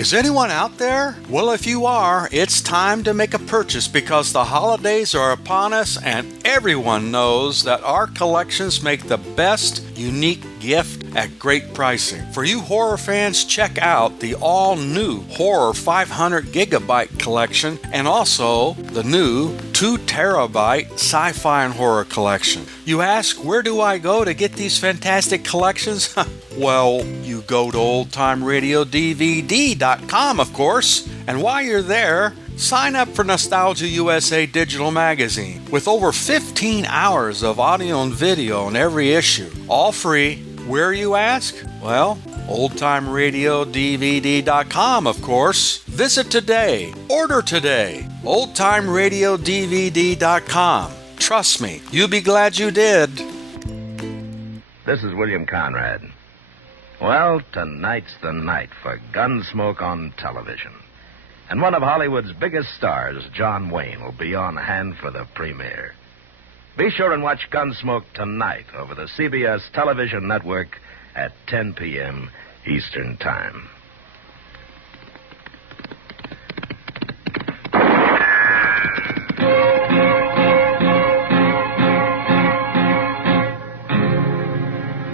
Is anyone out there? Well, if you are, it's time to make a purchase because the holidays are upon us and everyone knows that our collections make the best unique gift at great pricing. For you horror fans, check out the all-new Horror 500 Gigabyte collection and also the new 2 terabyte Sci-Fi and Horror collection. You ask, where do I go to get these fantastic collections? Well, you go to oldtimeradiodvd.com, of course, and while you're there, sign up for Nostalgia USA Digital Magazine with over 15 hours of audio and video in every issue, all free. Where, you ask? Well, oldtimeradiodvd.com, of course. Visit today. Order today. oldtimeradiodvd.com. Trust me, you'll be glad you did. This is William Conrad. Well, tonight's the night for Gunsmoke on television. And one of Hollywood's biggest stars, John Wayne, will be on hand for the premiere. Be sure and watch Gunsmoke tonight over the CBS television network at 10 p.m. Eastern Time.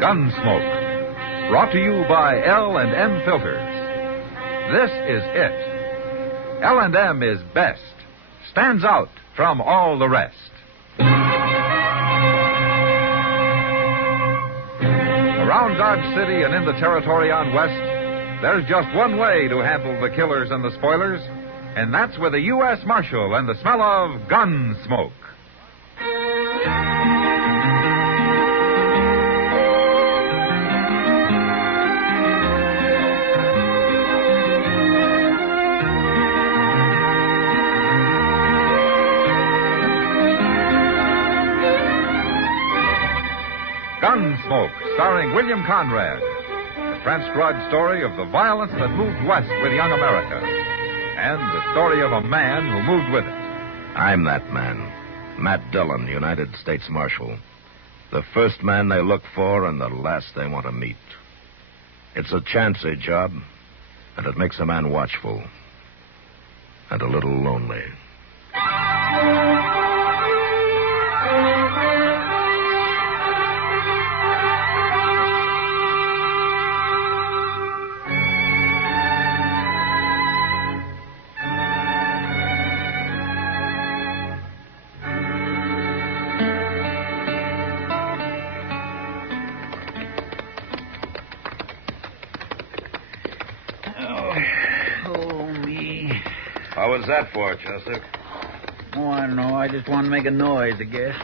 Gunsmoke, brought to you by L&M Filters. This is it. L&M is best, stands out from all the rest. Around Dodge City and in the territory on West, there's just one way to handle the killers and the spoilers, and that's with a U.S. Marshal and the smell of Gunsmoke. Gunsmoke, starring William Conrad. The transcribed story of the violence that moved west with young America. And the story of a man who moved with it. I'm that man, Matt Dillon, United States Marshal. The first man they look for and the last they want to meet. It's a chancy job, and it makes a man watchful. And a little lonely. What was that for, Chester? Oh, I don't know. I just wanted to make a noise, I guess.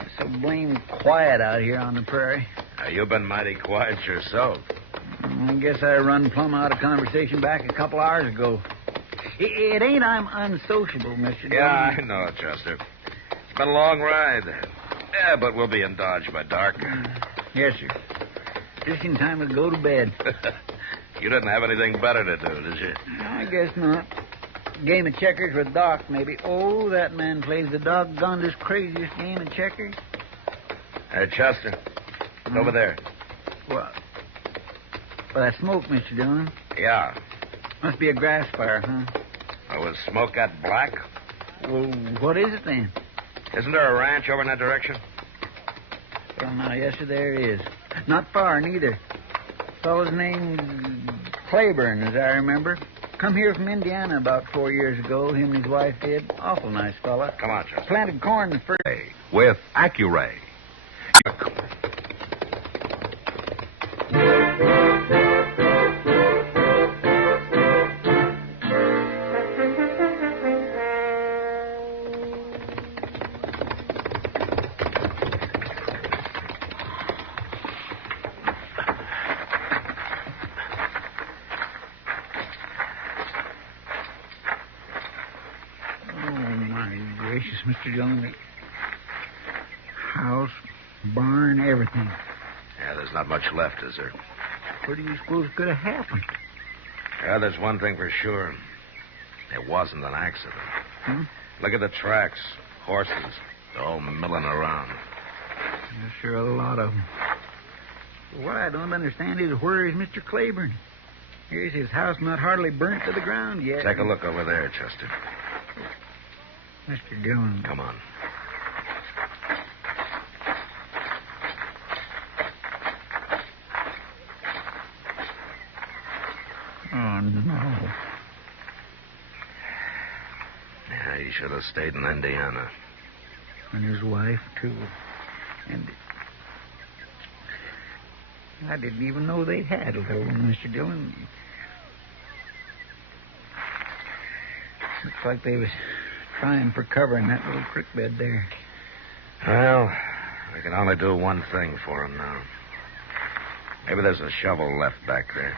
It's so blame quiet out here on the prairie. Now, you've been mighty quiet yourself. I guess I run plumb out of conversation back a couple hours ago. It ain't I'm unsociable, Mr. Yeah, I know, Chester. It's been a long ride. Yeah, but we'll be in Dodge by dark. Yes, sir. Just in time to go to bed. You didn't have anything better to do, did you? I guess not. Game of checkers with Doc, maybe. Oh, that man plays the doggonedest, craziest game of checkers. Hey, Chester. It's over there. What? Well, that smoke, Mr. Dillon. Yeah. Must be a grass fire, huh? Oh, was smoke that black? Well, what is it then? Isn't there a ranch over in that direction? Well, now, yes, sir, there is. Not far, neither. Fellow's named Claiborne, as I remember. Come here from Indiana about 4 years ago. Him and his wife did. Awful nice fella. Come on, Chester. Planted corn the first day with Accuray. Mr. Dillon, house, barn, everything. Yeah, there's not much left, is there? What do you suppose could have happened? Yeah, there's one thing for sure. It wasn't an accident. Look at the tracks. Horses. They're all milling around. There's sure a lot of them. What I don't understand is where is Mr. Claiborne? Here's his house not hardly burnt to the ground yet. Take a look over there, Chester. Mr. Dillon. Come on. Oh, no. Yeah, he should have stayed in Indiana. And his wife, too. And I didn't even know they had a little one, Mr. Dillon. Looks like they was trying for cover in that little creek bed there. Well, I can only do one thing for him now. Maybe there's a shovel left back there.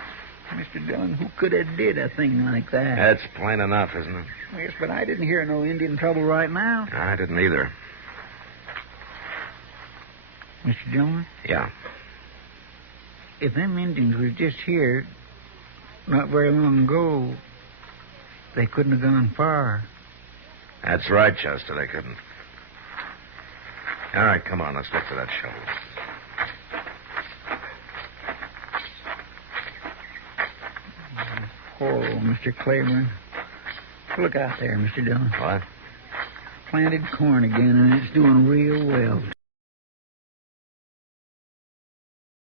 Mr. Dillon, who could have did a thing like that? That's plain enough, isn't it? Yes, but I didn't hear no Indian trouble right now. I didn't either. Mr. Dillon, Yeah. if them Indians was just here not very long ago, they couldn't have gone far. That's right, Chester. They couldn't. All right, come on. Let's look for that shovel. Poor old Mr. Claiborne. Look out there, Mr. Dillon. What? Planted corn again, and it's doing real well.